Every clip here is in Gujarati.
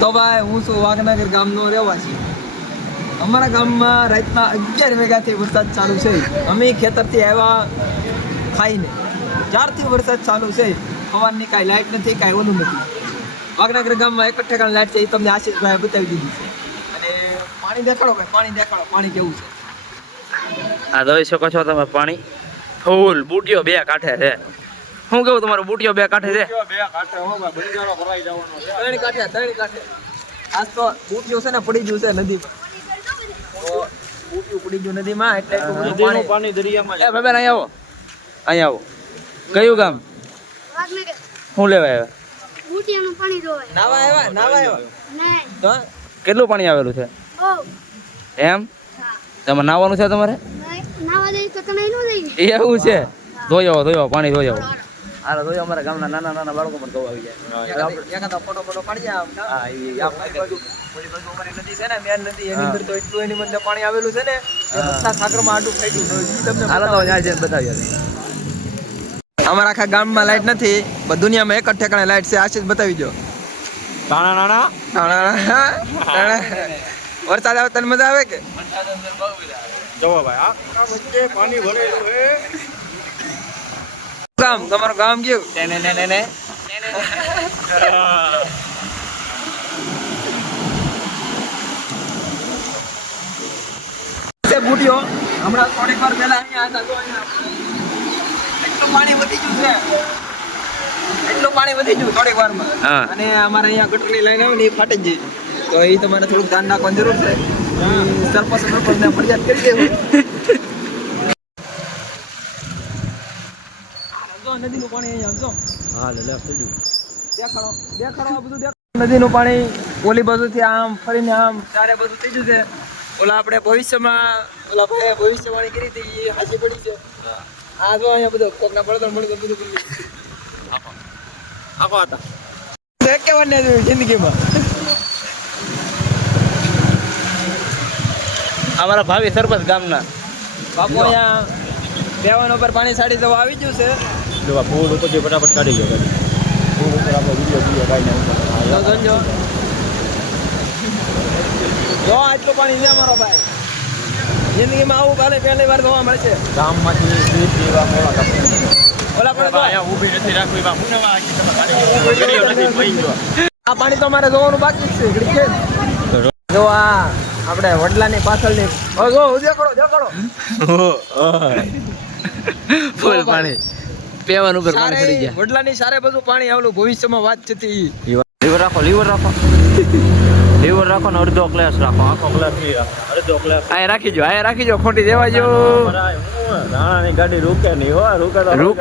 તો ભાઈ, હું છું વાઘનગર ગામનો રહેવાસી. અમારા ગામમાં રાતના અગિયાર વાગ્યાથી વરસાદ ચાલુ છે. અમે ખેતરથી આવ્યા ખાઈને. જ્યારથી વરસાદ ચાલુ છે સવારની કાંઈ લાઇટ નથી, કાંઈ ઓલું નથી. વાઘનગર ગામમાં એક ઠેકાણ લાઇટ છે, એ તમને આશીષભાઈ બતાવી દીધી છે. અને પાણી દેખાડો ભાઈ, પાણી દેખાડો, પાણી કેવું છે? આ જોઈ શકો છો તમે પાણી. ફૂલ બુટીઓ બે કાંઠે છે. શું કેવું તમારું બુટિયો બે કાંઠે છે. ત્રણ કાંઠે ત્રણ કાંઠે. આજ તો બુટિયું છે ને પડી ગયું છે નદી બુટિયું પડી ગયું નદીમાં એટલે એ ભાઈ અહીં આવો. અહીં આવો. કયું ગામ? શું લેવા આવ્યા બુટિયાનું પાણી જોવાય. નાવા આવ્યા નાવા આવ્યા. તો? કેટલું પાણી આવેલું છે? એમ? તમારે નાવાનું છે તમારે? નાવા જઈએ તો તમે એવું છે. ધોઈ આવો ધોઈ આવો પાણી ધોઈ આવો. હાલો તો અમારા ગામના નાના નાના બાળકો પણ આવી જાય એકાદ ફોટો ફોટો પાડી જાય આમ. હા. એ આ બાજુ ઓલી બાજુ અમારી નદી છે ને મેન નદી એની અંદર તો એટલું એની અંદર પાણી આવેલું છે ને બધા સાગરમાં આડું ફેટ્યું તો તમને હાલો તો જાય જઈને બતાવી અમારા આખા ગામમાં લાઈટ નથી પણ દુનિયામાં એક જ ઠેકાણે લાઈટ છે. આશીષ બતાવી દો નાના નાણા. વરસાદ આવે તને મજા આવે કે? જોવો ભાઈ આ વચ્ચે પાણી ભરેલું છે. ગામ તમારું ગામ કેવું? ને ને ને ને બુટીઓ હમણાં થોડીક વાર પહેલા અહીંયા હતા તો એટલું પાણી વધી ગયું છે. એટલું પાણી વધી ગયું થોડીક વારમાં. હા. અને અમારે અહીંયા ગટરી લાઈન આવે ને એ ફાટી જાય તો એ તમારે થોડુંક ધ્યાન રાખવાની જરૂર છે. સરપંચ સરપંચને ફરિયાદ કરી દેવું જો નદીનું પાણી અહીંયા જો હા લે લે થઈ દેખાડો દેખાડો આ બધું દેખાડો. નદીનું પાણી ઓલી બાજુથી આમ ફરીને આમ ચારે બાજુ થઈ ગયું છે ઓલા આપણે ભવિષ્યમાં ઓલા ભાઈ ભવિષ્યવાણી કરી હતી એ હાજી પડી છે. આ જો અહીંયા બધું કોકના બળતણ મળતો બધું કરી આપો. હતા તો કહેવાનું જિંદગીમાં. અમારા ભાવી સરપંચ ગામના. બાપુ અહીંયા બેવાનો પર પાણી સાડી જવા આવી ગયું છે. જો ફૂલ ઉપરથી ફટાફટ કાઢી ગયો ફૂલ ઉપર આપણો વીડિયો વીડિયો જો. આટલું પાણી છે ભાઈ. જિંદગીમાં આવું કાલે પહેલી વાર જોવા મળશે ગામમાંથી જેવા મોળા આ પાણી તો મારે જોવાનું બાકી છે જો આ આપણે વડલાની પાછળની. ઓ જો દેખાડો દેખાડો ફૂલ પાણી. પેવન ઉપર પાણી સારે ચડી ગયા. વડલાની સારે બધું પાણી આવેલું ભવિષ્યમાં વાત થતી લીવર રાખો લીવર રાખો. લીવર રાખો ને અડધો ગ્લાસ રાખો. આખો ગ્લાસ અડધો ગ્લાસ. આ રાખી જો આ રાખી જો ખોટી દેવા જો. રાણાની ગાડી રૂકે નહીં હો રૂકે તો રૂક.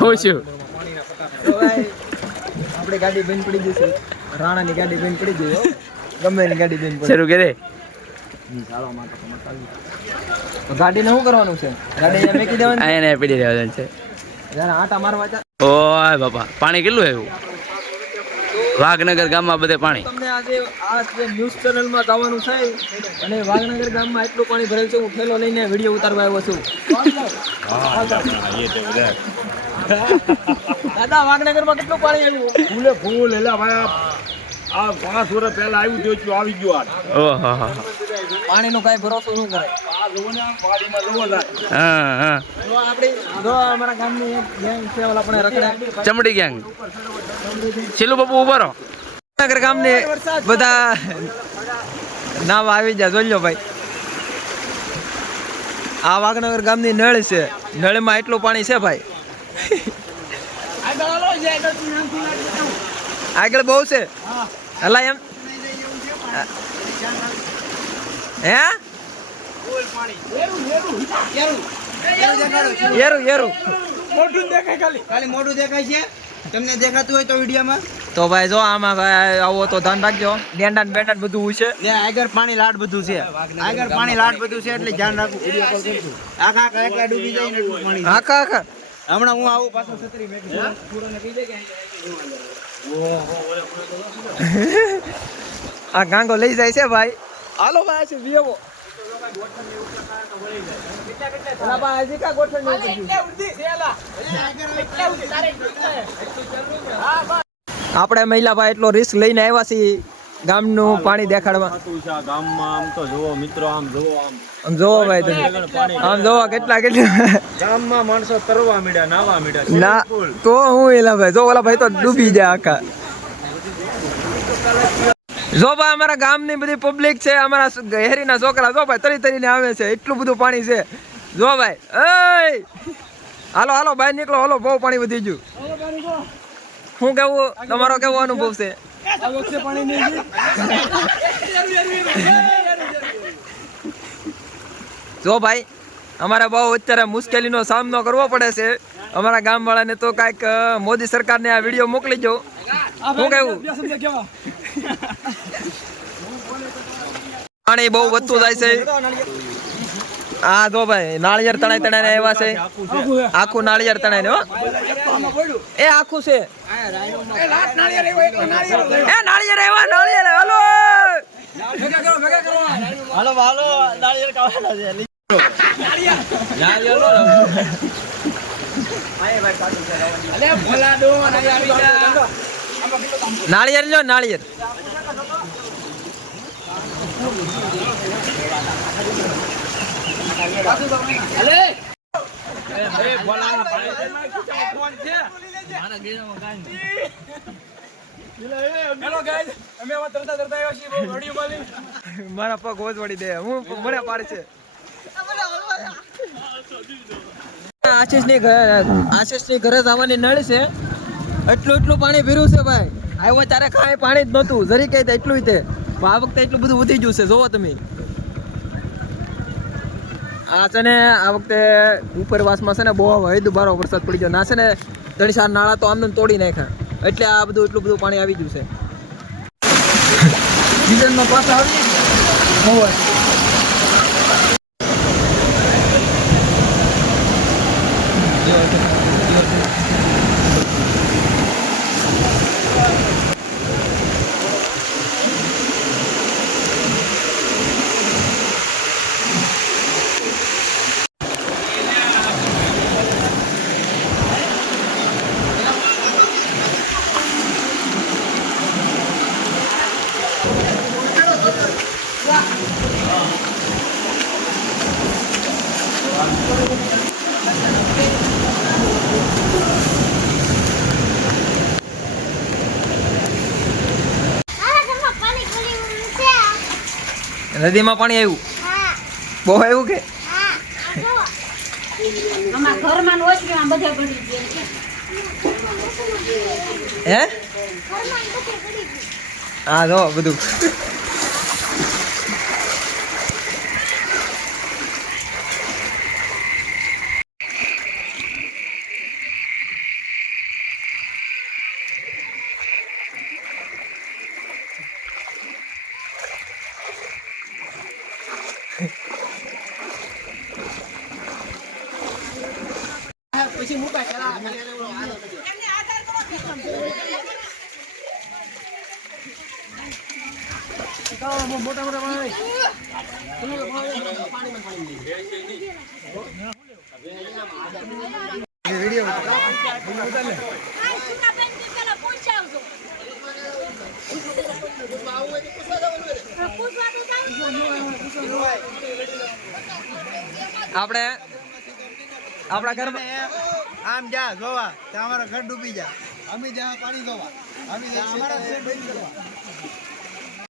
હું છું. આપણી ગાડી બંધ પડી જશે છે. રાણાની ગાડી બંધ પડી ગઈ ગમે એની ગાડી બંધ પડી. શરૂ કરે તો ગાડીને શું કરવાનું છે? ગાડી અહીંયા મેકી દેવાની આ એને પીડી દેવા છે. યાર આ મારવા વાચા ઓય બાપા પાણી કેટલું આવ્યું? વાઘનગર ગામમાં બધે પાણી. તમને આજે આ જે ન્યૂઝ ચેનલમાં જવાનું છે અને વાઘનગર ગામમાં એટલું પાણી ભરેલ છે હું ઠેલો લઈને વીડિયો ઉતારવા આવ્યો છું. દાદા વાઘનગરમાં કેટલું પાણી આવ્યું? ફૂલે ફૂલ એલા ભાઈ આ- પાંચ વર્ષ પહેલા આવ્યું જોયું છું, આવી ગયું આ ઓહો હો પાણીનો કાંઈ ભરોસો શું કરે ચમડી ગેંગ છેલ્લું બાપુ ઊભો રહો. વાઘનગર ગામને બધા નામ આવી જાય જોઈ લો ભાઈ. આ વાઘનગર ગામની નળ છે, નળમાં એટલું પાણી છે ભાઈ. આગળ બહુ છે. હલા એમ હે? યેરું યેરું ખાલી. મોઢું દેખાય છે? તમને દેખાતું હોય તો વિડીયોમાં? તો ભાઈ જો આમાં ભાઈ આવો તો ધ્યાન રાખજો. બેંડા ને બધું છે. ને આગળ પાણી લાડ બધું છે. આગળ પાણી લાડ બધું છે એટલે ધ્યાન રાખવું. વીડિયો કોલ કરશું આખા આખા એકલા ડૂબી જાય ને પાણી આખા આખા. હમણાં હું આવું પાછો છત્રી મેં પૂરોને કહી દે કે આ ગાંગો લઈ જાય છે ભાઈ. હાલો ભાઈ છે વિયવો આપણે મહિલાભાઈ એટલો રિસ્ક લઈને આવ્યા છીએ ગામનું પાણી દેખાડવા. ગામમાં. આમ તો જુઓ મિત્રો આમ જુઓ આમ. આમ જોવો ભાઈ તમે. આમ જોવો કેટલા કેટલા. ગામમાં માણસો તરવા મીડ્યા નાવા મીડ્યા ના તો હું એલા ભાઈ જો ઓલા ભાઈ તો ડૂબી જાય આખા. જો ભાઈ અમારા ગામની બધી પબ્લિક છે અમારા હેરીના છોકરા જો ભાઈ તરી તરીને આવે છે એટલું બધું પાણી છે. જો ભાઈ એ હાલો હાલો બહાર નીકળો હાલો બહુ પાણી વધી ગયું. શું કેવું તમારો કેવો અનુભવ છે? જો ભાઈ અમારે બહુ અત્યારે મુશ્કેલીનો સામનો કરવો પડે છે. અમારા ગામવાળાને તો કાંઈક મોદી સરકારને આ વીડિયો મોકલી દો. શું કેવું? પાણી બહુ વધતું જાય છે. હા જો ભાઈ નાળિયેર તણાઈ તણાઈને એવા છે. આખું નાળિયેર તણાઈને હો. એ આખું છે. એ નાળિયેર એવા નાળિયેર હલો. હાલો હાલો નાળિયેર કાઢવાના છે. નાળિયેર લ્યો નાળિયેર. મારા પગ હોજ વળી દે. હું મને પાડે છે. ઘરે આશીષની ઘરે જવાની નળ છે. એટલું એટલું પાણી ભર્યું છે ભાઈ. આવ્યો ત્યારે કાંઈ પાણી જ નહોતું. જરી કઈ એટલું તે. આ વખતે એટલું બધું વધી ગયું છે. જોવો તમે. આ છે ને આ વખતે ઉપરવાસમાં છે ને બહુ હૈદ ભારો વરસાદ પડી ગયો. ના છે ને ધણીસાર નાળા તો આમને તોડી નાખ્યા. એટલે આ બધું એટલું બધું પાણી આવી ગયું છે. સિઝનમાં પાછા આવી નદીમાં પાણી આવ્યું? બહુ આવ્યું કે? હા? હે ને બધે. મોટા હા જો બધું આપણે આપણા ઘરમાં આમ જા જોવા. ત્યાં અમારા ઘર ડૂબી જા અમે જ્યાં પાણી જોવા. અમે અમારા ઘર બંધ કરવા.